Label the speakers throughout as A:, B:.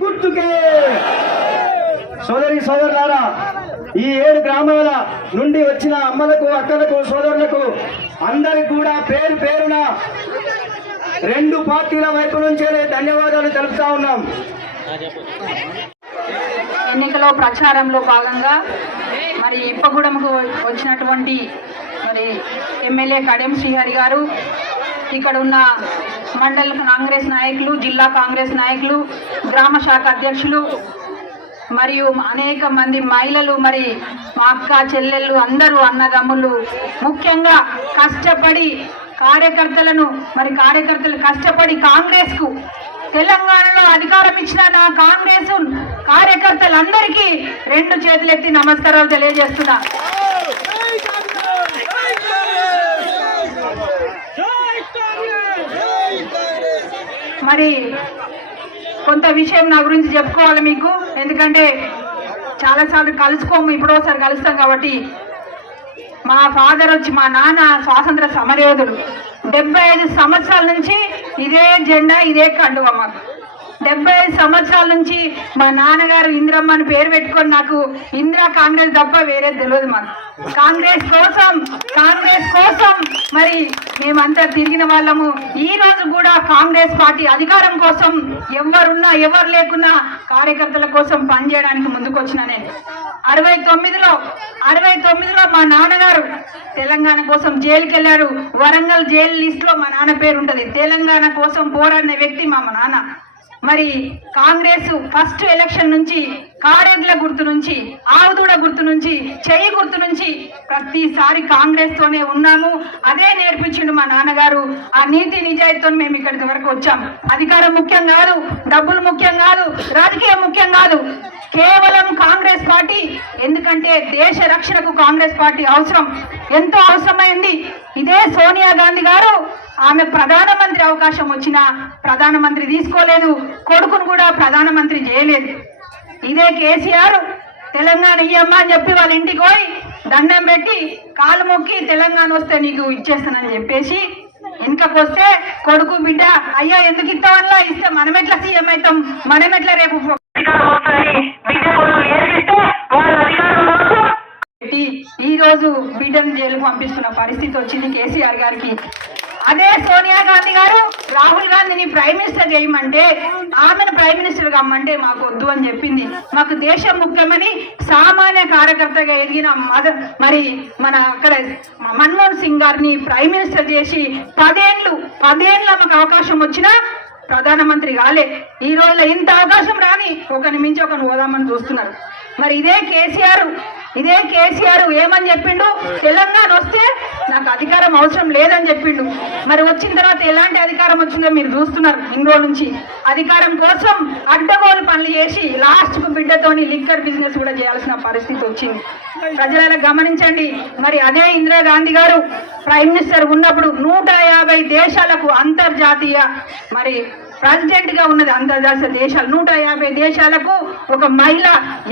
A: గుర్తుకే. సోదరి సోదరులారా ఈ ఏడు గ్రామాల నుండి వచ్చిన అమ్మలకు అక్కలకు సోదరులకు అందరికి కూడా పేరు పేరున రెండు పార్టీల వైపు నుంచే ధన్యవాదాలు తెలుపుతా ఉన్నాం.
B: ఎన్నికల ప్రచారంలో భాగంగా మరి ఇప్పగూడెంకు వచ్చినటువంటి మరి ఎమ్మెల్యే కడెం శ్రీహరి గారు ఇక్కడ ఉన్న మండల కాంగ్రెస్ నాయకులు జిల్లా కాంగ్రెస్ నాయకులు గ్రామ శాఖ అధ్యక్షులు మరియు అనేక మంది మహిళలు మరి మా అక్క చెల్లెళ్ళు అందరూ అన్నదమ్ములు. ముఖ్యంగా కష్టపడి కార్యకర్తలను మరి కార్యకర్తలు కష్టపడి కాంగ్రెస్కు తెలంగాణలో అధికారం ఇచ్చిన నా కాంగ్రెస్ కార్యకర్తలందరికీ రెండు చేతులెత్తి నమస్కారాలు తెలియజేస్తున్నా. మరి కొంత విషయం నా గురించి చెప్పుకోవాలి మీకు. ఎందుకంటే చాలాసార్లు కలుసుకోము ఇప్పుడోసారి కలుస్తాం కాబట్టి. మా ఫాదర్ వచ్చి మా నాన్న స్వాతంత్ర సమరయోధుడు. డెబ్బై ఐదు సంవత్సరాల నుంచి ఇదే జెండా ఇదే కండువ మాకు. డెబ్బై ఐదు సంవత్సరాల నుంచి మా నాన్నగారు ఇందిరమ్మ అని పేరు పెట్టుకొని నాకు ఇందిరా కాంగ్రెస్ తప్ప వేరే తెలియదు మాకు. కాంగ్రెస్ కోసం కాంగ్రెస్ కోసం మరి మేమంతా తిరిగిన వాళ్ళము. ఈ రోజు కూడా కాంగ్రెస్ పార్టీ అధికారం కోసం ఎవరున్నా ఎవరు లేకున్నా కార్యకర్తల కోసం పనిచేయడానికి ముందుకొచ్చిన నేను. అరవై తొమ్మిదిలో అరవై తొమ్మిదిలో మా నాన్నగారు తెలంగాణ కోసం జైలుకి వెళ్ళారు వరంగల్ జైలు లిస్ట్లో మా నాన్న పేరు ఉంటది. తెలంగాణ కోసం పోరాడిన వ్యక్తి మా నాన్న. మరి కాంగ్రెస్ ఫస్ట్ ఎలక్షన్ నుంచి కాడెడ్ల గుర్తు నుంచి ఆవుదూడ గుర్తు నుంచి చెయ్యి గుర్తు నుంచి ప్రతిసారి కాంగ్రెస్ తోనే ఉన్నాము. అదే నేర్పించిండు మా నాన్నగారు. ఆ నీతి నిజాయితీతో మేము ఇక్కడికి వరకు వచ్చాం అధికారం ముఖ్యం కాదు డబ్బులు ముఖ్యం కాదు రాజకీయం ముఖ్యం కాదు. కేవలం కాంగ్రెస్ పార్టీ ఎందుకంటే దేశ రక్షణకు కాంగ్రెస్ పార్టీ అవసరం. ఎంతో అవసరమైంది. ఇదే సోనియా గాంధీ గారు. ఆమె ప్రధానమంత్రి అవకాశం వచ్చినా ప్రధానమంత్రి తీసుకోలేదు. కొడుకును కూడా ప్రధానమంత్రి చేయలేదు. ఇదే కేసీఆర్ తెలంగాణ ఇయ్యమ్మా అని చెప్పి వాళ్ళ ఇంటికి పోయి దండం పెట్టి కాలు మొక్కి తెలంగాణ వస్తే నీకు ఇచ్చేస్తానని చెప్పేసి వెనుకకు వస్తే కొడుకు బిడ్డ అయ్యా ఎందుకు ఇస్తామల్లా ఇస్తే మనం ఎట్లా సీఎం అవుతాం? మనం ఎట్లా రేపు ఈ రోజు బిడ్డను జైలుకు పంపిస్తున్న పరిస్థితి వచ్చింది కేసీఆర్ గారికి. అదే సోనియా గాంధీ గారు రాహుల్ గాంధీని ప్రైమ్ మినిస్టర్ చేయమంటే ఆమెను ప్రైమ్ మినిస్టర్ కమ్మంటే మాకు వద్దు అని చెప్పింది. మాకు దేశం ముఖ్యమని సామాన్య కార్యకర్తగా ఎదిగిన మద మరి మన అక్కడ మన్మోహన్ సింగ్ గారిని ప్రైమ్ మినిస్టర్ చేసి పదేండ్లు పదేండ్ల మాకు అవకాశం వచ్చినా ప్రధానమంత్రి కాలే. ఈ రోజులో ఇంత అవకాశం రాని ఒకని మించి ఒకరిని పోదామని చూస్తున్నారు. మరి ఇదే కేసీఆర్ ఇదే కేసీఆర్ ఏమని చెప్పిండు? తెలంగాణ వస్తే నాకు అధికారం అవసరం లేదని చెప్పిండు. మరి వచ్చిన తర్వాత ఎలాంటి అధికారం వచ్చిందో మీరు చూస్తున్నారు ఇన్ని నుంచి. అధికారం కోసం అడ్డగోలు పనులు చేసి లాస్ట్కు బిడ్డతోని లిక్కర్ బిజినెస్ కూడా చేయాల్సిన పరిస్థితి వచ్చింది. ప్రజల గమనించండి. మరి అదే ఇందిరాగాంధీ గారు ప్రైమ్ మినిస్టర్ ఉన్నప్పుడు నూట యాభై దేశాలకు అంతర్జాతీయ మరి ప్రెసిడెంట్గా ఉన్నది అంతర్జాతీయ దేశాలు. నూట యాభై దేశాలకు ఒక మహిళ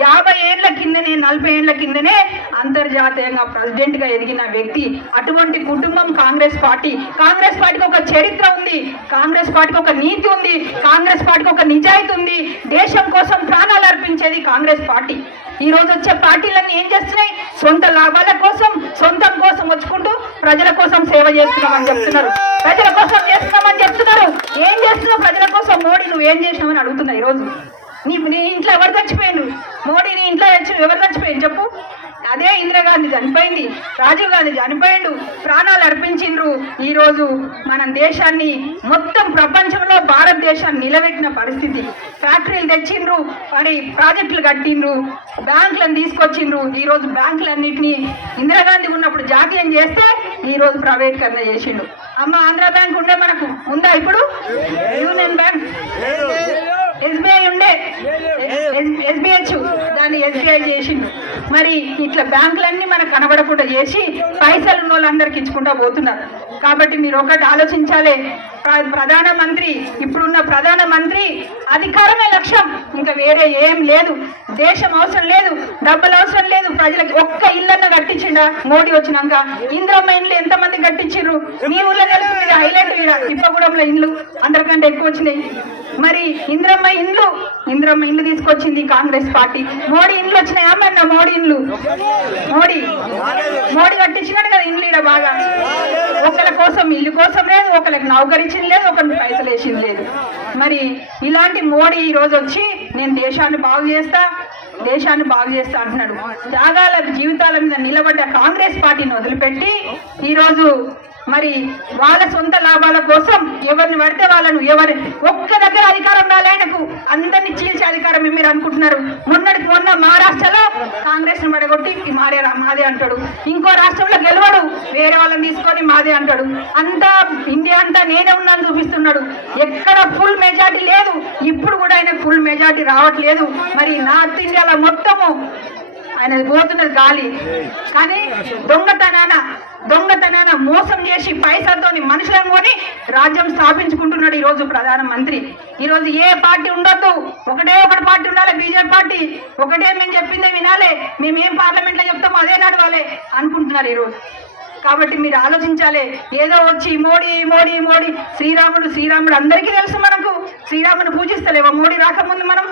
B: యాభై ఏళ్ళ కిందనే నలభై ఏళ్ళ కిందనే అంతర్జాతీయంగా ప్రెసిడెంట్గా ఎదిగిన వ్యక్తి. అటువంటి కుటుంబం కాంగ్రెస్ పార్టీ. కాంగ్రెస్ పార్టీకి ఒక చరిత్ర ఉంది. కాంగ్రెస్ పార్టీకి ఒక నీతి ఉంది. కాంగ్రెస్ పార్టీకి ఒక నిజాయితీ ఉంది. దేశం కోసం ప్రాణాలు అర్పించేది కాంగ్రెస్ పార్టీ. ఈ రోజు వచ్చే పార్టీలన్నీ ఏం చేస్తున్నాయి? సొంత లాభాల కోసం సొంతం కోసం వచ్చుకుంటూ ప్రజల కోసం సేవ చేస్తున్నామని చెప్తున్నారు. ప్రజల కోసం చేస్తున్నామని చెప్తున్నారు. ఏం చేస్తున్నావు? ప్రజల కోసం మోడీ నువ్వు ఏం చేసినావని అడుగుతున్నా ఈ రోజు నీ నీ ఇంట్లో ఎవరు చచ్చిపోయాను మోడీ నీ ఇంట్లో ఎవరు చచ్చిపోయాను చెప్పు. అదే ఇందిరాగాంధీ చనిపోయింది రాజీవ్ గాంధీ చనిపోయిండు ప్రాణాలు అర్పించిండ్రు. ఈ రోజు మన దేశాన్ని మొత్తం ప్రపంచంలో భారతదేశాన్ని నిలబెట్టిన పరిస్థితి. ఫ్యాక్టరీలు తెచ్చిండ్రు మరి ప్రాజెక్టులు కట్టిండ్రు బ్యాంకులను తీసుకొచ్చిండ్రు. ఈ రోజు బ్యాంకులన్నింటినీ ఇందిరాగాంధీ ఉన్నప్పుడు జాతీయం చేస్తే ఈ రోజు ప్రైవేటీకరణ చేసిండు. అమ్మ ఆంధ్ర బ్యాంక్ ఉండే మనకు ఉందా ఇప్పుడు? Union bank? ఎస్బీఐ ఉండే. ఎస్బీహెచ్ దాన్ని ఎస్బీఐ చేసిండు. మరి ఇట్లా బ్యాంకులన్నీ మనకు కనబడకుండా చేసి పైసలు ఉన్న వాళ్ళందరికి ఇచ్చుకుంటా పోతున్నారు. కాబట్టి మీరు ఒకటి ఆలోచించాలి. ప్రధానమంత్రి ఇప్పుడున్న ప్రధానమంత్రి అధికారమే లక్ష్యం. ఇంకా వేరే ఏం లేదు. దేశం అవసరం లేదు. డబ్బులు అవసరం లేదు. ప్రజలకు ఒక్క ఇల్లన్న కట్టించిండా? మోడీ వచ్చినాక. ఇంద్రమ్మ ఇండ్లు ఎంతమంది కట్టించారు మీ ఊళ్ళో తెలుస్తుంది హైలైట్ ఈడ ఇప్పగూడెంలో ఇండ్లు అందరికంటే ఎక్కువ వచ్చినాయి మరి ఇంద్రమ్మ ఇండ్లు? ఇంద్రమ్మ ఇండ్లు తీసుకొచ్చింది కాంగ్రెస్ పార్టీ. మోడీ ఇండ్లు వచ్చినాయి అమ్మన్న మోడీ ఇండ్లు? మోడీ. మోడీ కట్టించినాడు కదా ఇండ్లు ఈడ బాగా. ఒకళ్ళ కోసం ఇల్లు కోసం లేదు. ఒకళ్ళకి నౌకరించి వేసింది లేదు ఒకరిని పైసలు వేసింది లేదు. మరి ఇలాంటి మోడీ ఈ రోజు వచ్చి నేను దేశాన్ని బాగు చేస్తా దేశాన్ని బాగు చేస్తా అంటున్నాడు. త్యాగాల జీవితాల మీద నిలబడ్డ కాంగ్రెస్ పార్టీని వదిలిపెట్టి ఈరోజు మరి వాళ్ళ సొంత లాభాల కోసం ఎవరిని పడితే వాళ్ళను ఎవరి ఒక్క దగ్గర అధికారం రాలే ఆయనకు. అందరినీ చీల్చే అధికారం మీరు అనుకుంటున్నారు? మొన్నటికి మొన్న మహారాష్ట్రలో కాంగ్రెస్ను పడగొట్టి మారే మాదే అంటాడు. ఇంకో రాష్ట్రంలో గెలవడు వేరే తీసుకొని మాదే అంటాడు. అంతా ఇండియా అంతా నేనే ఉన్నాను చూపిస్తున్నాడు. ఎక్కడ ఫుల్ మెజార్టీ లేదు. ఇప్పుడు కూడా ఆయన ఫుల్ మెజార్టీ రావట్లేదు. మరి నార్త్ ఇండియాలో మొత్తము ఆయన పోతున్నది గాలి. కానీ దొంగతనాన దొంగతనాన మోసం చేసి పైసలతోని మనుషులను కొని రాజ్యం స్థాపించుకుంటున్నాడు ఈ రోజు ప్రధానమంత్రి. ఈ రోజు ఏ పార్టీ ఉండొద్దు. ఒకటే ఒకటి పార్టీ ఉండాలి బీజేపీ పార్టీ. ఒకటే మేము చెప్పిందే వినాలి. మేమేం పార్లమెంట్లో చెప్తామో అదే నడవాలి అనుకుంటున్నారు ఈ రోజు కాబట్టి మీరు ఆలోచించాలి. ఏదో వచ్చి మోడీ మోడీ మోడీ. శ్రీరాముడు శ్రీరాముడు అందరికీ తెలుసు మనకు. శ్రీరాముని పూజిస్తలేమో? మోడీ రాకముందు మనం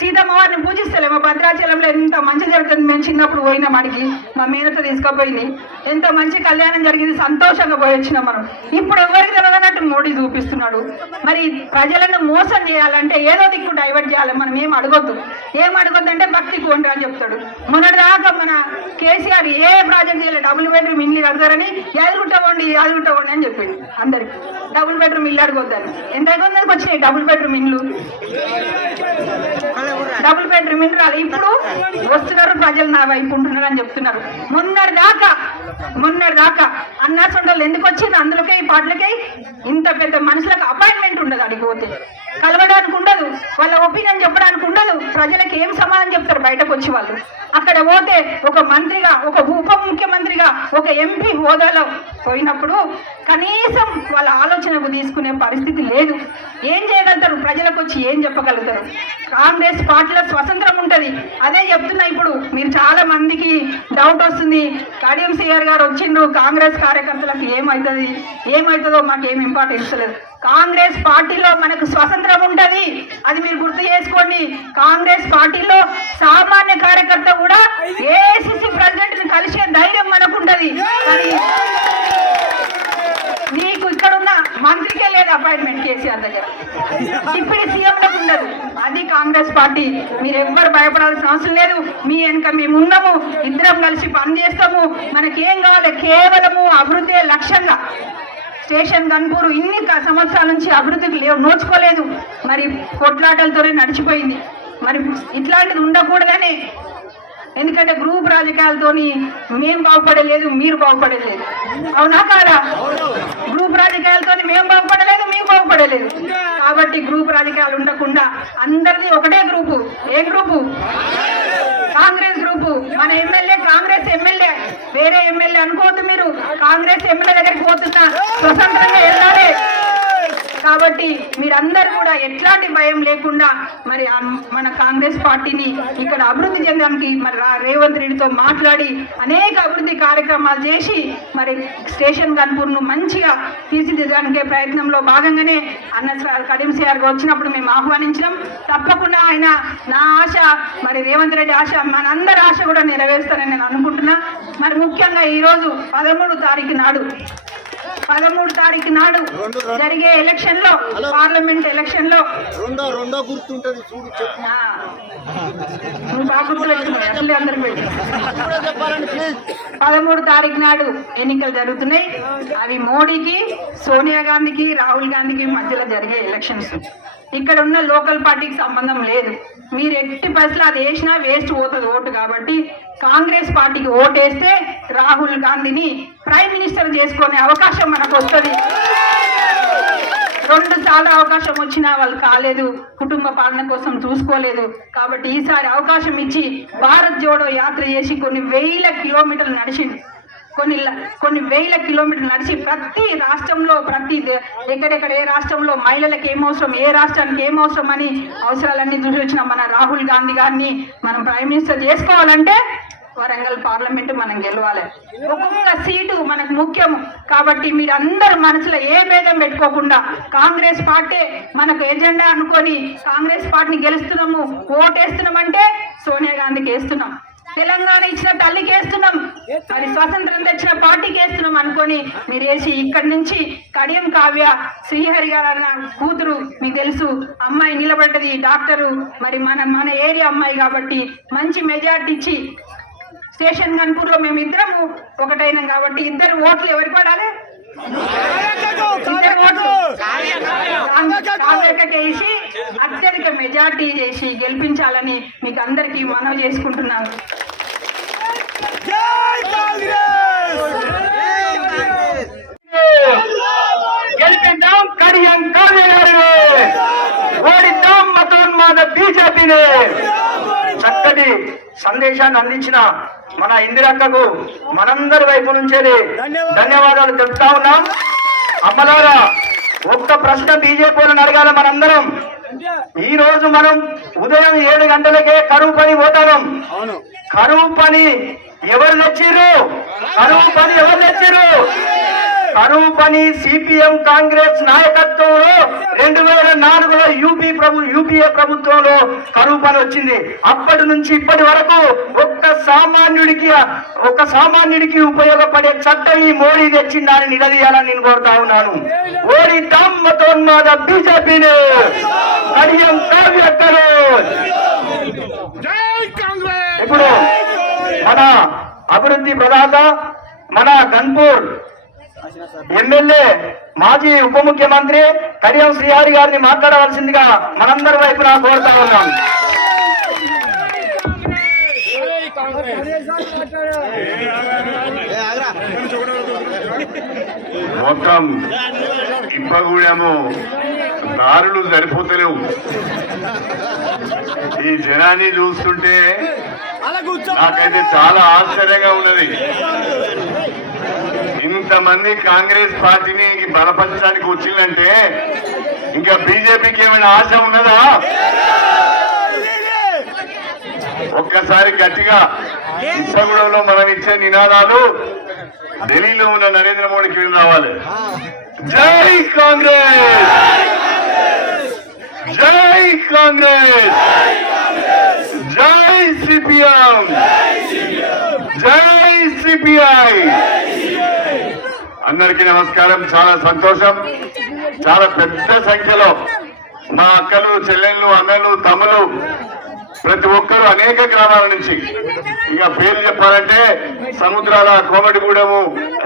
B: సీతమ్మ వారిని పూజిస్తలేమో? భద్రాచలంలో ఎంత మంచి జరుగుతుంది. మేము చిన్నప్పుడు పోయినాం అడిగి. మా మేనత తీసుకుపోయింది. ఎంత మంచి కళ్యాణం జరిగింది. సంతోషంగా పోయి వచ్చినాం మనం. ఇప్పుడు ఎవరికి తెలియదన్నట్టు మోడీ చూపిస్తున్నాడు. మరి ప్రజలను మోసం చేయాలంటే ఏదో దిక్కు డైవర్ట్ చేయాలి. మనం ఏం అడగొద్దు. ఏం అడగొద్దు అంటే భక్తి కొండ అని చెప్తాడు. మొన్నటిదాకా మన కేసీఆర్ ఏ ప్రాజెక్ట్ చేయలేదు డబుల్ బెడ్రూమ్ ఇల్లు కడతారని ఎదురుకుంటామండి ఎదురుకుంటామండి అని చెప్పింది అందరికి. డబుల్ బెడ్రూమ్ ఇల్లు అడుగుతాను. ఎంత ఎగొందరికి వచ్చినాయి డబుల్ బెడ్రూమ్ ఇల్లు. డబుల్ బెడ్రూమ్ ఇండ్లు అలా ఇప్పుడు వస్తున్నారు ప్రజలు నా వైపు ఉంటున్నారు అని చెప్తున్నారు. మొన్నటి దాకా మొన్నటి దాకా అన్నా సొండలు ఎందుకు వచ్చింది అందులోకే ఈ పాటలకే ఇంత పెద్ద మనుషులకు అపాయింట్మెంట్ ఉండదు అడిగిపోతే. కలవడానికి ఉండదు. వాళ్ళ ఒపీనియన్ చెప్పడానికి ఉండదు. ప్రజలకు ఏం సమాధానం చెప్తారు బయటకు వచ్చి వాళ్ళు? అక్కడ పోతే ఒక మంత్రిగా ఒక ఉప ముఖ్యమంత్రిగా ఒక ఎంపీ హోదాలో పోయినప్పుడు కనీసం వాళ్ళ ఆలోచనకు తీసుకునే పరిస్థితి లేదు. ఏం చేయగలుగుతారు? ప్రజలకు వచ్చి ఏం చెప్పగలుగుతారు? కాంగ్రెస్ పార్టీలో స్వతంత్రం ఉంటుంది. అదే చెప్తున్నా ఇప్పుడు. మీరు చాలా మందికి డౌట్ వస్తుంది. కడియంసీఆర్ గారు వచ్చిండు. కాంగ్రెస్ కార్యకర్తలకు ఏమవుతుంది ఏమవుతుందో మాకు ఏం ఇంపార్టెన్స్ లేదు. కాంగ్రెస్ పార్టీలో మనకు స్వతంత్రం ఉంటది. అది మీరు గుర్తు చేసుకోండి. కాంగ్రెస్ పార్టీలో సామాన్య కార్యకర్త కూడా ఏసీసీ ప్రెసిడెంట్ని కలిసే ధైర్యం మనకు ఉంటది నీకు ఇక్కడ ఉన్న మంత్రికే లేదు అపాయింట్మెంట్ కేసీఆర్ దగ్గర. ఇప్పుడు సీఎంలకు ఉండదు. అది కాంగ్రెస్ పార్టీ. మీరు ఎవ్వరు భయపడాల్సిన అవసరం లేదు. మీ వెనుక మేము ఉన్నాము. ఇద్దరం కలిసి పనిచేస్తాము. మనకేం కావాలి? కేవలము అభివృద్ధి లక్ష్యంగా. స్టేషన్ గన్పూర్ ఇన్ని సంవత్సరాల నుంచి అభివృద్ధికి లేవు నోచుకోలేదు. మరి కొట్లాటలతోనే నడిచిపోయింది. మరి ఇట్లాంటిది ఉండకూడదనే ఎందుకంటే గ్రూప్ రాజకీయాలతోని మేము బాగుపడలేదు మీరు బాగుపడలేదు. అవునా కాదా? గ్రూప్ రాజకీయాలతోని మేము బాగుపడలేదు మేము బాగుపడలేదు. కాబట్టి గ్రూప్ రాజకీయాలు ఉండకుండా అందరిది ఒకటే గ్రూపు. ఏ గ్రూపు? కాంగ్రెస్ గ్రూపు. మన ఎమ్మెల్యే కాంగ్రెస్ ఎమ్మెల్యే. వేరే ఎమ్మెల్యే అనుకోవద్దు మీరు. కాంగ్రెస్ ఎమ్మెల్యే దగ్గరికి పోతున్నా. స్వతంత్రంగా వెళ్ళాలి. కాబట్టి మీరందరూ కూడా ఎట్లాంటి భయం లేకుండా మరి మన కాంగ్రెస్ పార్టీని ఇక్కడ అభివృద్ధి చెందడానికి మరి రా- రేవంత్ రెడ్డితో మాట్లాడి అనేక అభివృద్ధి కార్యక్రమాలు చేసి మరి స్టేషన్ కన్పూర్ను మంచిగా తీర్చిదిద్దడానికి ప్రయత్నంలో భాగంగానే అన్న సార్ సిఆర్ వచ్చినప్పుడు మేము ఆహ్వానించినాం. తప్పకుండా ఆయన నా ఆశ మరి రేవంత్ రెడ్డి ఆశ మనందరి ఆశ కూడా నెరవేరుస్తానని నేను అనుకుంటున్నా. మరి ముఖ్యంగా ఈరోజు పదమూడు తారీఖు నాడు పదమూడు తారీఖు నాడు జరిగే ఎలక్షన్లో పార్లమెంట్ ఎలక్షన్లో
C: రెండో రెండో గుర్తుంటది చూడు
B: పదమూడు తారీఖు నాడు ఎన్నికలు జరుగుతున్నాయి. అవి మోడీకి సోనియా గాంధీకి రాహుల్ గాంధీకి మధ్యలో జరిగే ఎలక్షన్స్. ఇక్కడ ఉన్న లోకల్ పార్టీకి సంబంధం లేదు. మీరు ఎట్టి బస్సులో అది వేసినా వేస్ట్ పోతుంది ఓటు కాబట్టి కాంగ్రెస్ పార్టీకి ఓటేస్తే రాహుల్ గాంధీని ప్రైమ్ మినిస్టర్ చేసుకునే అవకాశం మనకు వస్తుంది. రెండు సార్లు అవకాశం వచ్చినా వాళ్ళు కాలేదు కుటుంబ పాలన కోసం చూసుకోలేదు. కాబట్టి ఈసారి అవకాశం ఇచ్చి భారత్ జోడో యాత్ర చేసి కొన్ని వేల కిలోమీటర్లు నడిచింది కొన్ని కొన్ని వేల కిలోమీటర్లు నడిచి ప్రతి రాష్ట్రంలో ప్రతి దే- ఎక్కడెక్కడ ఏ రాష్ట్రంలో మహిళలకు ఏమవసరం ఏ రాష్ట్రానికి ఏమవసరం అని అవసరాలన్నీ చూసి మన రాహుల్ గాంధీ గారిని మనం ప్రైమ్ మినిస్టర్ చేసుకోవాలంటే వరంగల్ పార్లమెంట్ మనం గెలవాలి. ఒక్కొక్క సీటు మనకు ముఖ్యం కాబట్టి మీరు అందరు మనసులో ఏ భేదం పెట్టుకోకుండా కాంగ్రెస్ పార్టీ మనకు ఎజెండా అనుకొని కాంగ్రెస్ పార్టీని గెలుస్తున్నాము ఓటేస్తున్నామంటే సోనియా గాంధీకి వేస్తున్నాం. తెలంగాణ ఇచ్చిన తల్లికి వేస్తున్నాం. మరి స్వాతంత్రం తెచ్చిన పార్టీకి వేస్తున్నాం అనుకొని మీరు వేసి ఇక్కడి నుంచి కడియం కావ్య శ్రీహరి గారు అన్న కూతురు మీకు తెలుసు అమ్మాయి నిలబడ్డది డాక్టరు మరి మన మన ఏరియా అమ్మాయి కాబట్టి మంచి మెజార్టీ ఇచ్చి స్టేషన్ గన్పూర్లో మేము ఇద్దరము ఒకటైనాం కాబట్టి ఇద్దరు ఓట్లు ఎవరికి పడాలి? వేసి అత్యధిక మెజార్టీ చేసి గెలిపించాలని మీకు అందరికీ మనవి చేసుకుంటున్నాను.
A: గెలిపిద్దాం కడియం కావ్య గారిని ఓడిద్దాం మతోన్మాద బీజేపీని! చక్కటి సందేశాన్ని అందించిన మన ఇందిరక్కకు మనందరి వైపు నుంచే ధన్యవాదాలు. తెలుపుతా ఉన్నాం. అమ్మలారా ఒక్క ప్రశ్న బీజేపీ వాళ్ళని అడగాల మనందరం. ఈ రోజు మనం ఉదయం ఏడు గంటలకే కరువు పని పోతాం. కరువు పని ఎవరు తెచ్చిర్రు? కరువు పని ఎవరు తెచ్చిర్రు? కరువు పని సిపిఎం కాంగ్రెస్ నాయకత్వంలో రెండు వేల నాలుగులో యూపీ ప్రభు యూపీఏ ప్రభుత్వంలో కరువు పని వచ్చింది. అప్పటి నుంచి ఇప్పటి వరకు ఒక్క సామాన్యుడికి ఒక్క సామాన్యుడికి ఉపయోగపడే చట్టం ఈ మోడీ తెచ్చిందని నిలదీయాలని నేను కోరుతా ఉన్నాను. ఓడి మతోన్మాద బీజేపీని! కడియం కావ్యక్కరు ఇప్పుడు మన అభివృద్ధి ప్రదాత మన గన్పూర్ ఎమ్మెల్యే మాజీ ఉప ముఖ్యమంత్రి కడియం శ్రీహరి గారిని మాట్లాడవలసిందిగా మనందరి వైపున కోరుతా ఉన్నాం.
D: మొత్తం ఇప్పగూడెము దారులు సరిపోతలేవు. ఈ జనాన్ని చూస్తుంటే నాకైతే చాలా ఆశ్చర్యంగా ఉన్నది. ఇంతమంది కాంగ్రెస్ పార్టీని బలపరచడానికి వచ్చిందంటే ఇంకా బీజేపీకి ఏమైనా ఆశ ఉన్నదా? ఒక్కసారి గట్టిగా ఇప్పగూడెంలో మనం ఇచ్చే నినాదాలు ఢిల్లీలో ఉన్న నరేంద్ర మోడీకి విని రావాలి. జై కాంగ్రెస్! జై కాంగ్రెస్! జై సిపిఎం. జై సిపిఐ. అందరికీ నమస్కారం. చాలా సంతోషం. చాలా పెద్ద సంఖ్యలో మా అక్కలు చెల్లెళ్ళు అన్నలు తమ్ములు ప్రతి ఒక్కరు అనేక గ్రామాల నుంచి. ఇక పేర్లు చెప్పాలంటే సముద్రాల కోమటిగూడెము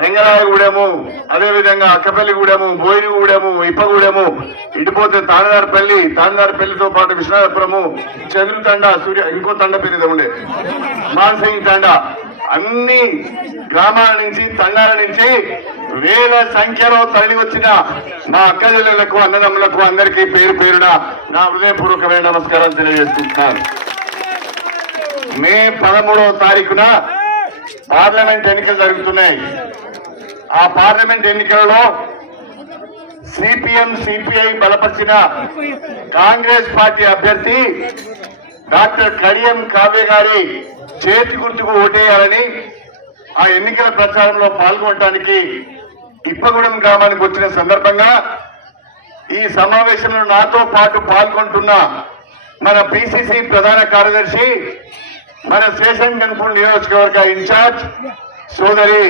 D: రంగరాయగూడెము అదేవిధంగా అక్కపల్లిగూడెము బోయినగూడెము ఇప్పగూడెము ఇటుపోతే తాండారపల్లి తాండారపల్లితో పాటు విశ్వనాథపురము చంద్రు తండ సూర్య ఇంకో తండ పేరు ఉండే. మాన్సింగ్ తండ. అన్ని గ్రామాల నుంచి తండాల నుంచి వేల సంఖ్యలో తరలి వచ్చిన నా అక్క అన్నదమ్ములకు అందరికీ పేరు పేరున నా హృదయపూర్వకమైన నమస్కారం తెలియజేస్తున్నాను. మే పదమూడవ తారీఖున పార్లమెంట్ ఎన్నికలు జరుగుతున్నాయి. ఆ పార్లమెంట్ ఎన్నికలలో సిపిఎం సిపిఐ బలపరిచిన కాంగ్రెస్ పార్టీ అభ్యర్థి డాక్టర్ కడియం కావ్య గారి చేతి గుర్తుకు ఓటేయాలని ఆ ఎన్నికల ప్రచారంలో పాల్గొనడానికి ఇప్పగూడెం గ్రామానికి వచ్చిన సందర్భంగా ఈ సమావేశంలో నాతో పాటు పాల్గొంటున్న మన పిసిసి ప్రధాన కార్యదర్శి మన శేషన్ కనుపూర్ నియోజకవర్గ ఇన్ఛార్జ్ సోదరి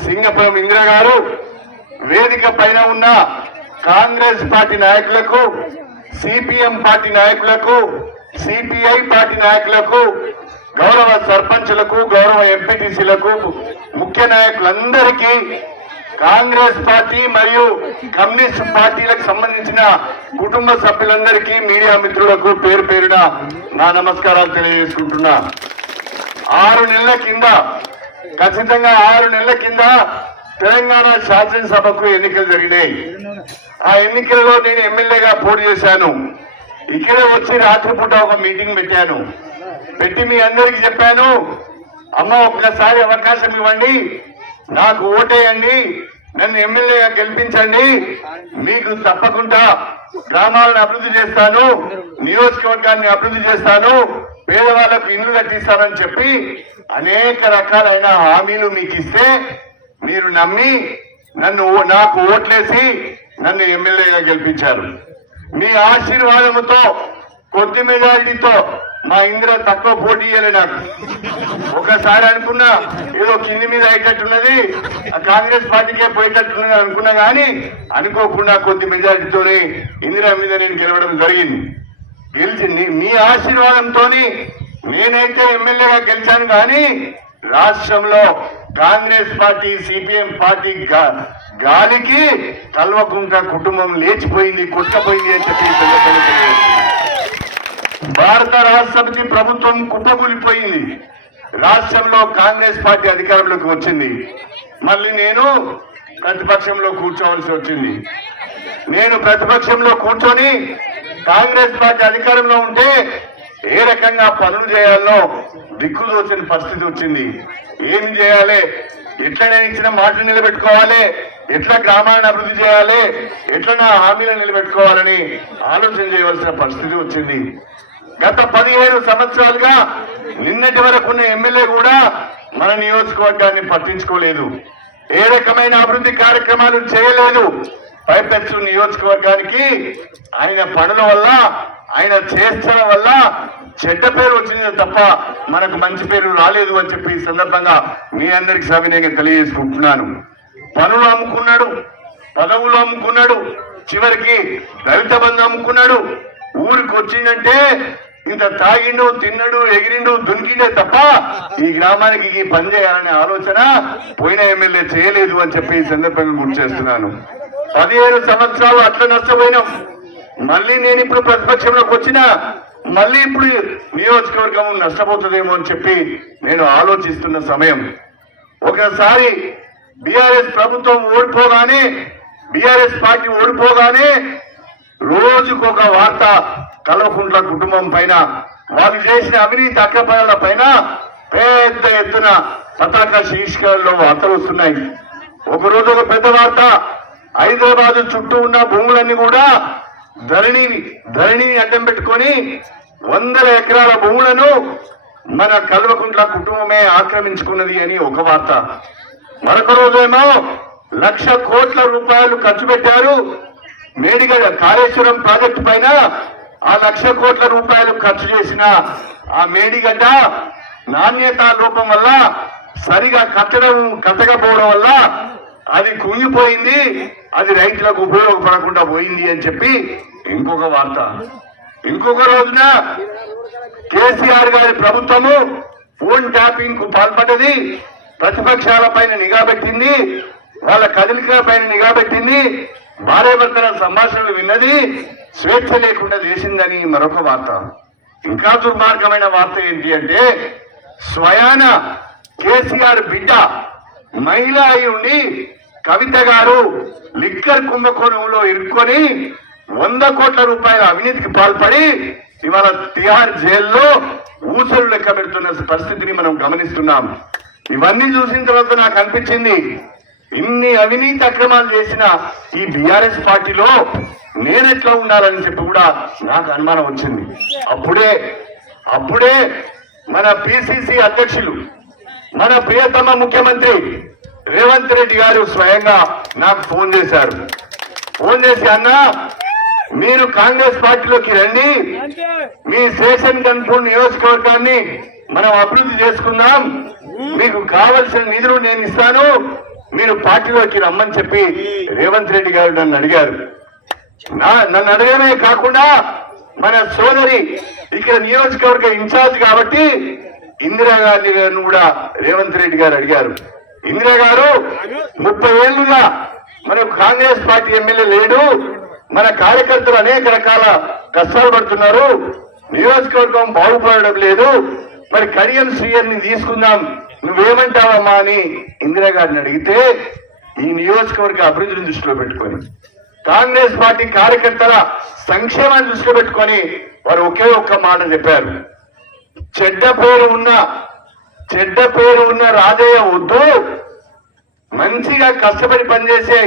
D: సింగపురం ఇందిర గారు వేదిక పైన ఉన్న కాంగ్రెస్ పార్టీ నాయకులకు సిపిఎం పార్టీ నాయకులకు సిపిఐ పార్టీ నాయకులకు గౌరవ సర్పంచులకు గౌరవ ఎంపీటీసీలకు ముఖ్య నాయకులందరికీ కాంగ్రెస్ పార్టీ మరియు కమ్యూనిస్ట్ పార్టీలకు సంబంధించిన కుటుంబ సభ్యులందరికీ మీడియా మిత్రులకు పేరు పేరున నా నమస్కారాలు తెలియజేసుకుంటున్నా. ఆరు నెలల కింద ఖచ్చితంగా ఆరు నెలల కింద తెలంగాణ శాసనసభకు ఎన్నికలు జరిగినాయి. ఆ ఎన్నికల్లో నేను ఎమ్మెల్యేగా పోటీ చేశాను. ఇక్కడే వచ్చి రాత్రిపూట ఒక మీటింగ్ పెట్టాను. పెట్టి మీ అందరికి చెప్పాను అమ్మ ఒక్కసారి అవకాశం ఇవ్వండి నాకు ఓటేయండి నన్ను ఎమ్మెల్యేగా గెలిపించండి మీకు తప్పకుండా గ్రామాలను అభివృద్ధి చేస్తాను నియోజకవర్గాన్ని అభివృద్ధి చేస్తాను పేదవాళ్ళకు ఇల్లు కట్టిస్తానని చెప్పి అనేక రకాలైన హామీలు మీకు ఇస్తే మీరు నమ్మి నన్ను ఓ- నాకు ఓట్లేసి నన్ను ఎమ్మెల్యేగా గెలిపించారు. మీ ఆశీర్వాదముతో కొద్ది మెజారిటీతో మా ఇందిర తక్కువ పోటీ ఇయ్యలే నాకు. ఒకసారి అనుకున్నా ఏదో కింది మీద అయ్యేటట్టున్నది ఆ కాంగ్రెస్ పార్టీకే పోయేటట్టున్నది అనుకున్నా కానీ అనుకోకుండా కొద్ది మెజారిటీతోనే ఇందిరా మీద నేను గెలవడం జరిగింది. గెలిచింది. మీ ఆశీర్వాదంతో నేనైతే ఎమ్మెల్యేగా గెలిచాను కానీ రాష్ట్రంలో కాంగ్రెస్ పార్టీ సిపిఎం పార్టీ గాలికి కల్వకుంట కుటుంబం లేచిపోయింది కొట్టపోయింది అని చెప్పి భారత రాష్ట్ర ప్రభుత్వం కుప్పకూలిపోయింది రాష్ట్రంలో కాంగ్రెస్ పార్టీ అధికారంలోకి వచ్చింది. మళ్ళీ నేను ప్రతిపక్షంలో కూర్చోవలసి వచ్చింది. నేను ప్రతిపక్షంలో కూర్చొని కాంగ్రెస్ పార్టీ అధికారంలో ఉంటే ఏ రకంగా పనులు చేయాలో వచ్చిన పరిస్థితి వచ్చింది. ఏమి చేయాలి? ఎట్లా నేను ఇచ్చిన మాటలు నిలబెట్టుకోవాలి? ఎట్లా గ్రామాలను అభివృద్ధి చేయాలి? ఎట్లా నా హామీలను నిలబెట్టుకోవాలని ఆలోచన చేయవలసిన పరిస్థితి వచ్చింది. గత పదిహేను సంవత్సరాలుగా నిన్నటి వరకు ఉన్న ఎమ్మెల్యే కూడా మన నియోజకవర్గాన్ని పట్టించుకోలేదు. ఏ రకమైన అభివృద్ధి కార్యక్రమాలు చేయలేదు. పైపెచ్చు నియోజకవర్గానికి ఆయన పనుల వల్ల ఆయన చేష్టల వల్ల చెడ్డ పేరు వచ్చింది తప్ప మనకు మంచి పేరు రాలేదు అని చెప్పి ఈ సందర్భంగా మీ అందరికి సవినయంగా తెలియజేసుకుంటున్నాను పనులు అమ్ముకున్నాడు పదవులు అమ్ముకున్నాడు చివరికి దళిత బంధు అమ్ముకున్నాడు. ఊరికి వచ్చిందంటే ఇంత తాగిండు తిన్నడు ఎగిరిండు దునికిండే తప్ప ఈ గ్రామానికి ఈ పని చేయాలనే ఆలోచన పోయిన ఎమ్మెల్యే చేయలేదు అని చెప్పి ఈ సందర్భంగా గుర్తు చేస్తున్నాను. పదిహేను సంవత్సరాలు అట్లా నష్టపోయినాం. మళ్ళీ నేను ఇప్పుడు ప్రతిపక్షంలోకి వచ్చినా మళ్ళీ ఇప్పుడు నియోజకవర్గం నష్టపోతుందేమో అని చెప్పి నేను ఆలోచిస్తున్న సమయం. ఒకసారి బీఆర్ఎస్ ప్రభుత్వం ఓడిపోగానే బీఆర్ఎస్ పార్టీ ఓడిపోగానే రోజుకొక వార్త కల్వకుంట్ల కుటుంబం పైన వాళ్ళు చేసిన అవినీతి అక్రమాల పైన పెద్ద ఎత్తున పతాక శీర్షికల్లో వార్తలు వస్తున్నాయి. ఒకరోజు ఒక పెద్ద వార్త హైదరాబాద్ చుట్టూ ఉన్న భూములన్నీ కూడా ధరణిని ధరణిని అడ్డం పెట్టుకొని వందల ఎకరాల భూములను మన కల్వకుంట్ల కుటుంబమే ఆక్రమించుకున్నది అని ఒక వార్త. మరొక రోజేమో లక్ష కోట్ల రూపాయలు ఖర్చు పెట్టారు మేడిగడ కాళేశ్వరం ప్రాజెక్టు పైన. ఆ లక్ష కోట్ల రూపాయలు ఖర్చు చేసిన ఆ మేడిగడ్డ నాణ్యత లోపం వల్ల సరిగా కట్టడం కట్టకపోవడం వల్ల అది కుంగిపోయింది అది రైతులకు ఉపయోగపడకుండా పోయింది అని చెప్పి ఇంకొక వార్త. ఇంకొక రోజున కేసీఆర్ గారి ప్రభుత్వము ఫోన్ ట్యాపింగ్కు పాల్పడ్డది ప్రతిపక్షాల పైన నిఘా పెట్టింది వాళ్ళ కదలికల పైన నిఘా పెట్టింది భార్యాభర్తల సంభాషణలు విన్నది స్వేచ్ఛ లేకుండా చేసిందని మరొక వార్త. ఇంకా దుర్మార్గమైన వార్త ఏంటి అంటే స్వయాన కేసీఆర్ బిడ్డ మహిళ అయి ఉండి కవిత గారు లిక్కర్ కుంభకోణంలో ఇరుక్కొని వంద కోట్ల రూపాయల అవినీతికి పాల్పడి ఇవాళ తిహార్ జైల్లో ఊసలు లెక్క పెడుతున్న పరిస్థితిని మనం గమనిస్తున్నాం. ఇవన్నీ చూసిన తర్వాత నాకు అనిపించింది ఇన్ని అవినీతి అక్రమాలు చేసిన ఈ బిఆర్ఎస్ పార్టీలో నేనెట్లా ఉండాలని చెప్పి కూడా నాకు అనుమానం వచ్చింది. అప్పుడే అప్పుడే మన పిసిసి అధ్యక్షులు మన ప్రియతమ ముఖ్యమంత్రి రేవంత్ రెడ్డి గారు స్వయంగా నాకు ఫోన్ చేశారు. ఫోన్ చేసి అన్నా మీరు కాంగ్రెస్ పార్టీలోకి రండి. మీ శేషన్ గన్పూర్ నియోజకవర్గాన్ని మనం అభివృద్ధి చేసుకుందాం. మీకు కావలసిన నిధులు నేను ఇస్తాను. మీరు పార్టీలోకి రమ్మని చెప్పి రేవంత్ రెడ్డి గారు నన్ను అడిగారు. నా నన్ను అడగడమే కాకుండా మన సోదరి ఇక్కడ నియోజకవర్గ ఇన్ఛార్జ్ కాబట్టి ఇందిరా గాంధీ గారిని కూడా రేవంత్ రెడ్డి గారు అడిగారు. ఇందిరా గారు ముప్పై ఏళ్ళుగా మన కాంగ్రెస్ పార్టీ ఎమ్మెల్యే లేడు. మన కార్యకర్తలు అనేక రకాల కష్టాలు పడుతున్నారు. నియోజకవర్గం బాగుపడడం లేదు. మరి కడియం శ్రీయర్ని తీసుకుందాం. నువ్వేమంటావమ్మా అని ఇందిరా గారిని అడిగితే ఈ నియోజకవర్గ అభివృద్ధిని దృష్టిలో పెట్టుకొని కాంగ్రెస్ పార్టీ కార్యకర్తల సంక్షేమాన్ని దృష్టిలో పెట్టుకొని వారు ఒకే ఒక్క మాట చెప్పారు. చెడ్డ పేరు ఉన్న చెడ్డ పేరు ఉన్న రాజయ్య వద్దు. మంచిగా కష్టపడి పనిచేసే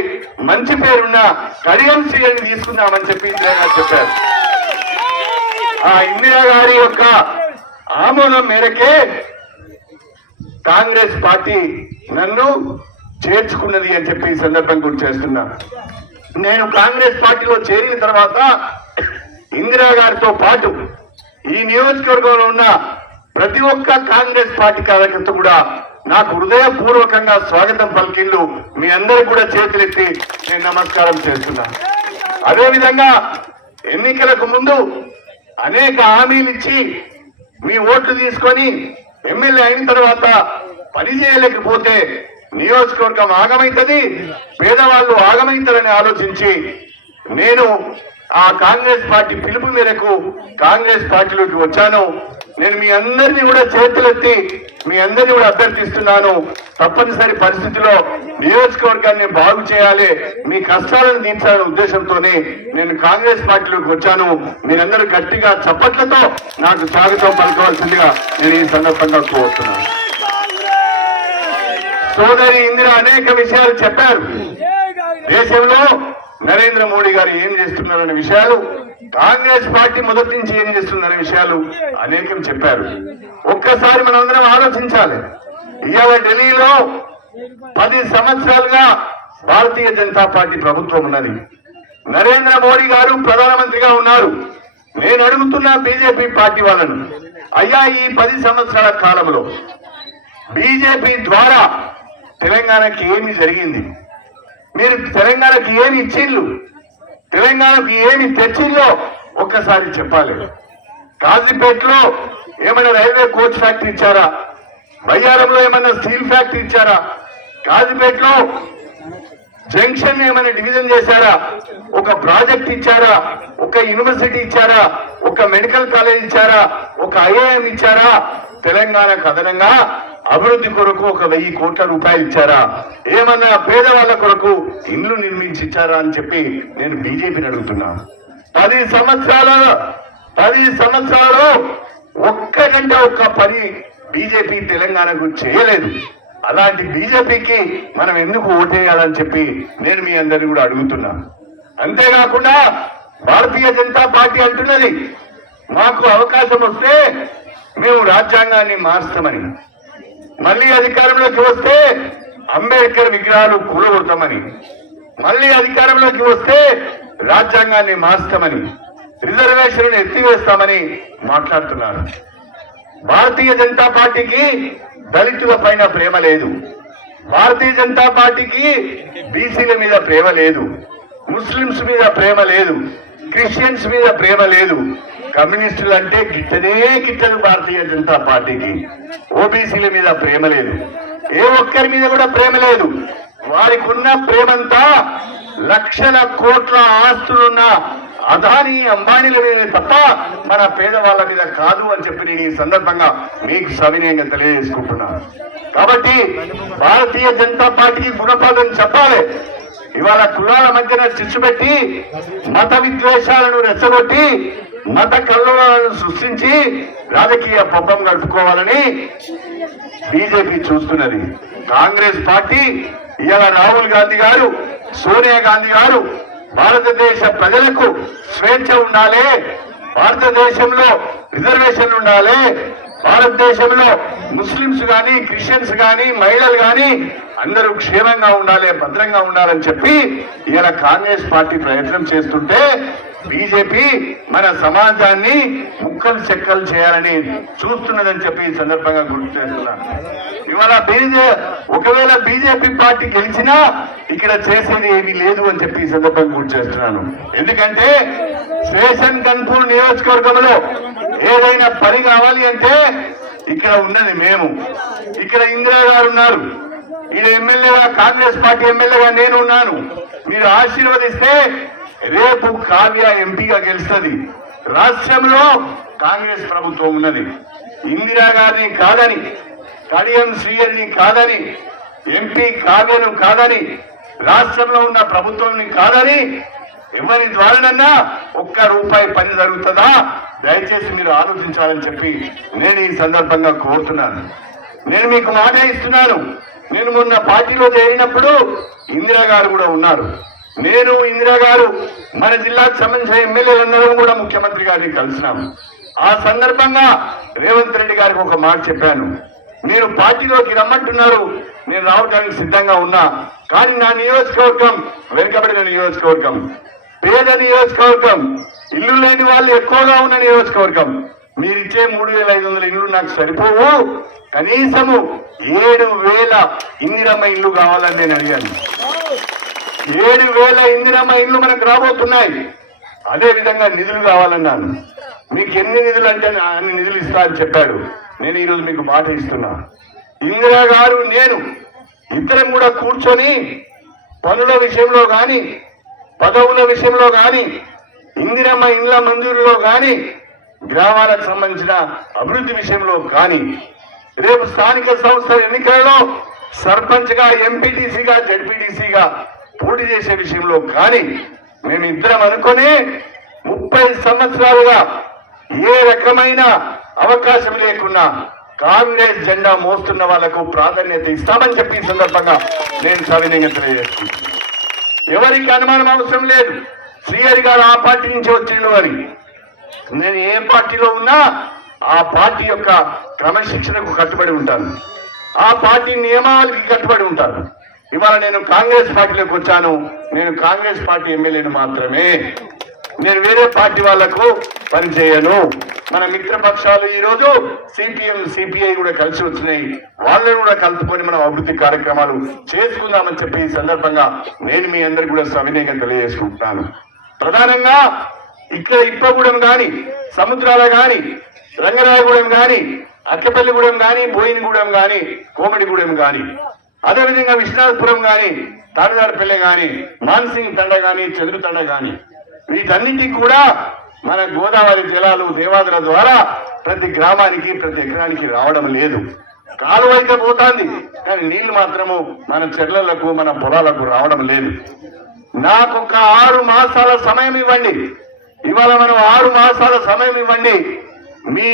D: మంచి పేరున్న కడియం శ్రీని తీసుకుందామని చెప్పి ఇందిరాగారు చెప్పారు. ఆ ఇందిరా గారి యొక్క ఆమోదం మేరకే కాంగ్రెస్ పార్టీ నన్ను చేర్చుకున్నది అని చెప్పి ఈ సందర్భం గుర్తు చేస్తున్నా. నేను కాంగ్రెస్ పార్టీలో చేరిన తర్వాత ఇందిరా గారితో పాటు ఈ నియోజకవర్గంలో ఉన్న ప్రతి ఒక్క కాంగ్రెస్ పార్టీ కార్యకర్త కూడా నాకు హృదయపూర్వకంగా స్వాగతం పలికిళ్ళు మీ అందరూ కూడా చేతులెత్తి నేను నమస్కారం చేస్తున్నాను అదేవిధంగా ఎన్నికలకు ముందు అనేక హామీలు ఇచ్చి మీ ఓట్లు తీసుకొని ఎమ్మెల్యే అయిన తర్వాత పని చేయలేకపోతే నియోజకవర్గం ఆగమైతుంది పేదవాళ్ళు ఆగమైతారని ఆలోచించి నేను ఆ కాంగ్రెస్ పార్టీ పిలుపు మేరకు కాంగ్రెస్ పార్టీలోకి వచ్చాను. నేను మీ అందరినీ కూడా చేతులెత్తి మీ అందరినీ కూడా అభ్యర్థిస్తున్నాను. తప్పనిసరి పరిస్థితిలో నియోజకవర్గాన్ని బాగు చేయాలి మీ కష్టాలను తీర్చాలనే ఉద్దేశంతోనే నేను కాంగ్రెస్ పార్టీలోకి వచ్చాను. మీరందరూ గట్టిగా చప్పట్లతో నాకు స్వాగతం పలకవలసిందిగా నేను ఈ సందర్భంగా కోరుతున్నాను. సోదరి ఇందిరా అనేక విషయాలు చెప్పారు. దేశంలో నరేంద్ర మోడీ గారు ఏం చేస్తున్నారనే విషయాలు కాంగ్రెస్ పార్టీ మొదటి నుంచి ఏం చేస్తుందనే విషయాలు అనేకం చెప్పారు. ఒక్కసారి మనందరం ఆలోచించాలి. ఇవాళ ఢిల్లీలో పది సంవత్సరాలుగా భారతీయ జనతా పార్టీ ప్రభుత్వం ఉన్నది. నరేంద్ర మోడీ గారు ప్రధానమంత్రిగా ఉన్నారు. నేను అడుగుతున్న బీజేపీ పార్టీ వాళ్ళను అయ్యా ఈ పది సంవత్సరాల కాలంలో బీజేపీ ద్వారా తెలంగాణకి ఏమి జరిగింది? మీరు తెలంగాణకి ఏమి ఇచ్చిళ్ళు తెలంగాణకి ఏమి తెచ్చిల్లో ఒక్కసారి చెప్పాలి. కాజీపేటలో ఏమైనా రైల్వే కోచ్ ఫ్యాక్టరీ ఇచ్చారా? బయ్యారంలో ఏమైనా స్టీల్ ఫ్యాక్టరీ ఇచ్చారా? కాజీపేటలో జంక్షన్ ఏమైనా డివిజన్ చేశారా? ఒక ప్రాజెక్ట్ ఇచ్చారా? ఒక యూనివర్సిటీ ఇచ్చారా? ఒక మెడికల్ కాలేజ్ ఇచ్చారా? ఒక ఐఐఎం ఇచ్చారా? తెలంగాణకు అదనంగా అభివృద్ధి కొరకు ఒక వెయ్యి కోట్ల రూపాయలు ఇచ్చారా? ఏమన్నా పేదవాళ్ళ కొరకు ఇండ్లు నిర్మించి ఇచ్చారా అని చెప్పి నేను బీజేపీని అడుగుతున్నా. పది సంవత్సరాల పది సంవత్సరాలు ఒక్క గంట ఒక్క పని బీజేపీ తెలంగాణకు చేయలేదు. అలాంటి బీజేపీకి మనం ఎందుకు ఓటేయాలని చెప్పి నేను మీ అందరిని కూడా అడుగుతున్నా. అంతేకాకుండా భారతీయ జనతా పార్టీ అంటున్నది మాకు అవకాశం వస్తే మేము రాజ్యాంగాన్ని మార్చమని. మళ్ళీ అధికారంలోకి వస్తే అంబేద్కర్ విగ్రహాలు కూలగొడతామని మళ్ళీ అధికారంలోకి వస్తే రాజ్యాంగాన్ని మార్స్తామని రిజర్వేషన్ ఎత్తివేస్తామని మాట్లాడుతున్నారు. భారతీయ జనతా పార్టీకి దళితుల పైన ప్రేమ లేదు. భారతీయ జనతా పార్టీకి బీసీల మీద ప్రేమ లేదు. ముస్లింస్ మీద ప్రేమ లేదు. క్రిస్టియన్స్ మీద ప్రేమ లేదు. కమ్యూనిస్టులు అంటే గిట్టనే గిట్టదు భారతీయ జనతా పార్టీకి. ఓబీసీల మీద ప్రేమ లేదు. ఏ ఒక్కరి మీద కూడా ప్రేమ లేదు. వారికి ఉన్న ప్రేమంతా లక్షల కోట్ల ఆస్తులున్న అదాని అంబానీల మీద తప్ప మన పేదవాళ్ళ మీద కాదు అని చెప్పి నేను ఈ సందర్భంగా మీకు సవినయంగా తెలియజేసుకుంటున్నాను కాబట్టి భారతీయ జనతా పార్టీకి గుణపాఠం చెప్పాలి. ఇవాళ కులాల మధ్యన చిచ్చు పెట్టి మత విద్వేషాలను రెచ్చగొట్టి మత కల్లోలను సృష్టించి రాజకీయ పబ్బం గడుపుకోవాలని బీజేపీ చూస్తున్నది. కాంగ్రెస్ పార్టీ ఇవాళ రాహుల్ గాంధీ గారు సోనియా గాంధీ గారు భారతదేశ ప్రజలకు స్వేచ్ఛ ఉండాలి. భారతదేశంలో రిజర్వేషన్ ఉండాలి. భారతదేశంలో ముస్లింస్ కానీ క్రిస్టియన్స్ కానీ మహిళలు కానీ అందరూ క్షేమంగా ఉండాలి భద్రంగా ఉండాలని చెప్పి ఇలా కాంగ్రెస్ పార్టీ ప్రయత్నం చేస్తుంటే బీజేపీ మన సమాజాన్ని ముక్కలు చెక్కలు చేయాలని చూస్తున్నదని చెప్పి ఈ సందర్భంగా గుర్తు చేస్తున్నాను. ఇవాళ బీజే ఒకవేళ బీజేపీ పార్టీ గెలిచినా ఇక్కడ చేసేది ఏమీ లేదు అని చెప్పి ఈ సందర్భంగా గుర్తు చేస్తున్నాను. ఎందుకంటే స్టేషన్ గన్పూర్ నియోజకవర్గంలో ఏదైనా పని కావాలి అంటే ఇక్కడ ఉన్నది మేము. ఇక్కడ ఇందిరా గారు ఉన్నారు. ఈయన ఎమ్మెల్యేగా కాంగ్రెస్ పార్టీ ఎమ్మెల్యేగా నేను ఉన్నాను. మీరు ఆశీర్వదిస్తే రేపు కావ్య ఎంపీగా గెలుస్తుంది. రాష్ట్రంలో కాంగ్రెస్ ప్రభుత్వం ఉన్నది. ఇందిరా గారిని కాదని కడియం శ్రీహరిని కాదని ఎంపీ కావ్యను కాదని రాష్ట్రంలో ఉన్న ప్రభుత్వం కాదని ఎవరి ద్వారానన్నా ఒక్క రూపాయి పని జరుగుతుందా? దయచేసి మీరు ఆలోచించాలని చెప్పి నేను ఈ సందర్భంగా కోరుతున్నాను. నేను మీకు మాట ఇస్తున్నాను. నేను మొన్న పార్టీలో చేరినప్పుడు ఇందిరా గారు కూడా ఉన్నారు. నేను ఇందిరా గారు మన జిల్లాకు సంబంధించిన ఎమ్మెల్యేలందరం కూడా ముఖ్యమంత్రి గారిని కలిసినాం. ఆ సందర్భంగా రేవంత్ రెడ్డి గారికి ఒక మాట చెప్పాను. మీరు పార్టీలోకి రమ్మంటున్నారు. నేను రావడానికి సిద్ధంగా ఉన్నా. కానీ నా నియోజకవర్గం వెనుకబడిన నియోజకవర్గం పేద నియోజకవర్గం. ఇల్లు లేని వాళ్ళు ఎక్కువగా ఉన్న నియోజకవర్గం. మీరిచ్చే మూడు వేల ఐదు వందల ఇల్లు నాకు సరిపోవు. కనీసము ఏడు వేల ఇందిరమ్మ ఇల్లు కావాలని నేను అడిగాను. ఏడు వేల ఇందిరమ్మ ఇల్లు మనకు రాబోతున్నాయి. అదే విధంగా నిధులు కావాలన్నాను. మీకు ఎన్ని నిధులు అంటే అన్ని నిధులు ఇస్తా అని చెప్పాడు. నేను ఈరోజు మీకు మాట ఇస్తున్నా. ఇందిరా గారు నేను ఇద్దరం కూడా కూర్చొని పనుల విషయంలో కానీ పదవుల విషయంలో కానీ ఇందిరమ్మ ఇండ్ల మంజూరులో కానీ గ్రామాలకు సంబంధించిన అభివృద్ధి విషయంలో కానీ రేపు స్థానిక సంస్థల ఎన్నికలలో సర్పంచ్గా ఎంపీటీసీగా జడ్పీటీసీగా పోటీ చేసే విషయంలో కానీ మేము ఇద్దరం అనుకొని ముప్పై సంవత్సరాలుగా ఏ రకమైన అవకాశం లేకుండా కాంగ్రెస్ జెండా మోస్తున్న వాళ్ళకు ప్రాధాన్యత ఇస్తామని చెప్పి ఈ సందర్భంగా నేను సవినయంగా తెలియజేసుకుంటున్నాను ఎవరికి అనుమానం అవసరం లేదు. శ్రీహరి గారు ఆ పార్టీ నుంచి వచ్చిండు అని. నేను ఏ పార్టీలో ఉన్నా ఆ పార్టీ యొక్క క్రమశిక్షణకు కట్టుబడి ఉంటాను. ఆ పార్టీ నియమాలకి కట్టుబడి ఉంటాను. ఇవాళ నేను కాంగ్రెస్ పార్టీలోకి వచ్చాను. నేను కాంగ్రెస్ పార్టీ ఎమ్మెల్యేను మాత్రమే. నేను వేరే పార్టీ వాళ్ళకు పనిచేయను మన మిత్రపక్షాలు ఈ రోజు సిపిఎం సిపిఐ కూడా కలిసి వచ్చినాయి. వాళ్ళని కూడా కలుపుకొని మనం అభివృద్ధి కార్యక్రమాలు చేసుకుందామని చెప్పి ఈ సందర్భంగా నేను మీ అందరికి కూడా సవినయంగా తెలియజేసుకుంటున్నాను. ప్రధానంగా ఇక్కడ ఇప్పగూడెం గాని సముద్రాల గాని రంగరాయగూడెం గాని అక్కపల్లిగూడెం గాని బోయినగూడెం గాని కోమడిగూడెం గాని అదేవిధంగా విశ్వనాథపురం గాని తాడిదారపల్లె గాని మాన్సింగ్ తండ గాని చదురు తండ గాని వీటన్నిటికి కూడా మన గోదావరి జలాలు దేవాదుల ద్వారా ప్రతి గ్రామానికి ప్రతి ఎకరానికి రావడం లేదు. కాలువ అయితే పోతాంది కానీ నీళ్ళు మాత్రము మన చెట్లకు మన పొలాలకు రావడం లేదు. నాకు ఒక ఆరు మాసాల సమయం ఇవ్వండి. ఇవాళ మనం ఆరు మాసాల సమయం ఇవ్వండి. మీ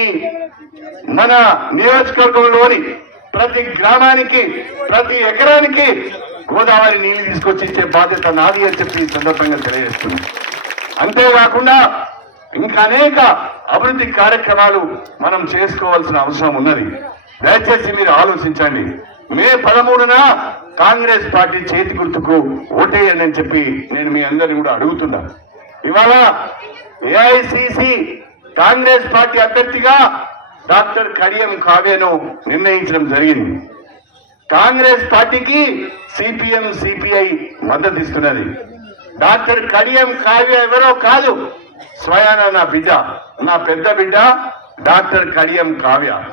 D: మన నియోజకవర్గంలోని ప్రతి గ్రామానికి ప్రతి ఎకరానికి గోదావరి నీళ్ళు తీసుకొచ్చి ఇచ్చే బాధ్యత నాది అని చెప్పి ఈ సందర్భంగా తెలియజేస్తుంది అంతేకాకుండా ఇంకా అనేక అభివృద్ధి కార్యక్రమాలు మనం చేసుకోవాల్సిన అవసరం ఉన్నది. దయచేసి మీరు ఆలోచించండి. మే పదమూడున కాంగ్రెస్ పార్టీ చేతి గుర్తుకు ఓటేయండి అని చెప్పి నేను మీ అందరిని కూడా అడుగుతున్నా. ఇవాళ ఏఐసిసి కాంగ్రెస్ పార్టీ అభ్యర్థిగా డాక్టర్ కడియం కావేను నిర్ణయించడం జరిగింది. కాంగ్రెస్ పార్టీకి సిపిఎం సిపిఐ మద్దతు ఇస్తున్నది. డాక్టర్ కడియం కావ్య ఎవరో కాదు. స్వయాన నా బిడ్డ నా పెద్ద బిడ్డ డాక్టర్ కడియం కావ్య.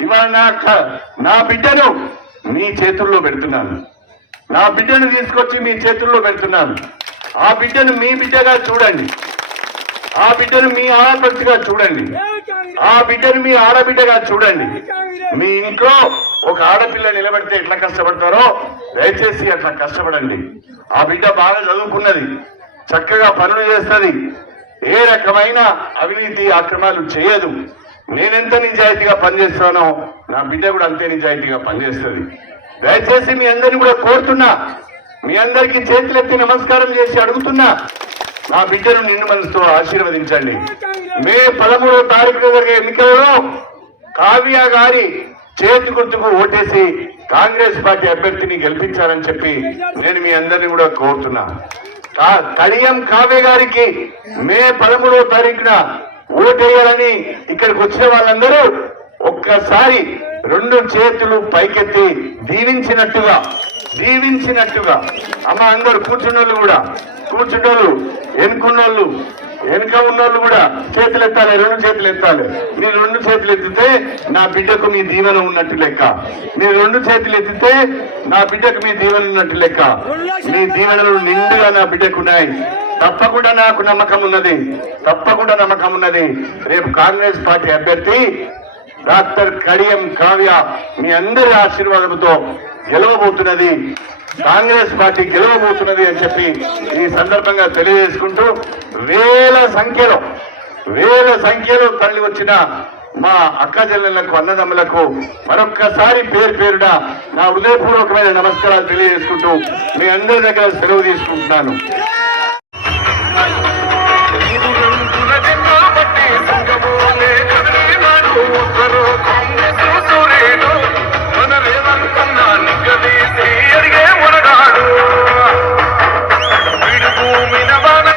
D: ఇవాళ నా క- నా బిడ్డను మీ చేతుల్లో పెడుతున్నాను. నా బిడ్డను తీసుకొచ్చి మీ చేతుల్లో పెడుతున్నాను. ఆ బిడ్డను మీ బిడ్డగా చూడండి. ఆ బిడ్డను మీ ఆడపడుచుగా చూడండి. ఆ బిడ్డను మీ ఆడబిడ్డగా చూడండి. మీ ఇంట్లో ఒక ఆడ బిడ్డ నిలబెడితే ఎట్లా కష్టపడతారో దయచేసి అట్లా కష్టపడండి. ఆ బిడ్డ బాగా చదువుకున్నది చక్కగా పనులు చేస్తుంది. ఏ రకమైన అవినీతి అక్రమాలు చేయదు. నేనెంత నిజాయితీగా పనిచేస్తానో నా బిడ్డ కూడా అంతే నిజాయితీగా పనిచేస్తుంది. దయచేసి మీ అందరిని కూడా కోరుతున్నా మీ అందరికీ చేతులెత్తి నమస్కారం చేసి అడుగుతున్నా నా బిడ్డను నిన్ను మనసుతో ఆశీర్వదించండి. మే పదమూడవ తారీఖున జరిగే ఎన్నికలలో కావ్య గారి చేతి గుర్తుకు ఓటేసి కాంగ్రెస్ పార్టీ అభ్యర్థిని గెలిపించాలని చెప్పి నేను మీ అందరినీ కూడా కోరుతున్నా. తడియం కడియం కావ్య గారికి మే పదమూడవ తారీఖున ఓటేయాలని ఇక్కడికి వచ్చిన వాళ్ళందరూ ఒక్కసారి రెండు చేతులు పైకెత్తి దీవించినట్టుగా దీవించినట్టుగా అమ్మ అందరు కూర్చున్నోళ్ళు కూడా కూర్చున్నోళ్ళు ఎన్నుకున్నోళ్ళు వెనుక ఉన్నోళ్ళు కూడా చేతులు ఎత్తాలి రెండు చేతులు ఎత్తాలి మీరు రెండు చేతులు ఎత్తితే నా బిడ్డకు మీ దీవెన ఉన్నట్టు లెక్క. మీరు రెండు చేతులు ఎత్తితే నా బిడ్డకు మీ దీవెన ఉన్నట్టు లెక్క. మీ దీవెనలు నిండుగా నా బిడ్డకు ఉన్నాయి తప్పకుండా నాకు నమ్మకం ఉన్నది. తప్పకుండా నమ్మకం ఉన్నది. రేపు కాంగ్రెస్ పార్టీ అభ్యర్థి డాక్టర్ కడియం కావ్య మీ అందరి ఆశీర్వాదంతో గెలవబోతున్నది. కాంగ్రెస్ పార్టీ గెలవబోతున్నది అని చెప్పి ఈ సందర్భంగా తెలియజేసుకుంటూ వేల సంఖ్యలో వేల సంఖ్యలో తరలి వచ్చిన మా అక్క చెల్లెళ్ళకు అన్నదమ్ములకు మరొక్కసారి పేరు పేరున నా హృదయపూర్వకమైన నమస్కారాలు తెలియజేసుకుంటూ మీ అందరి దగ్గర సెలవు తీసుకుంటున్నాను.